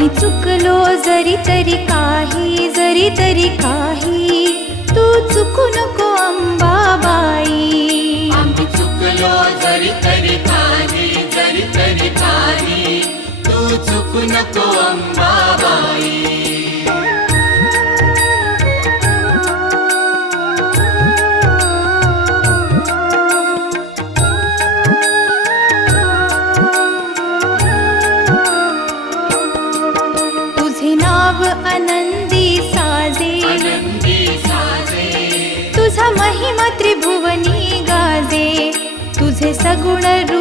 आम्ही चुकलो जरी तरी काही तू चुकू नको अंबाबाई. आम्ही चुकलो जरी तरी काही तू चुकू नको अंबाबाई. तुझे नाव आनंदी साजे, तुझा महिमा त्रिभुवनी गाजे. तुझे सगुण रूप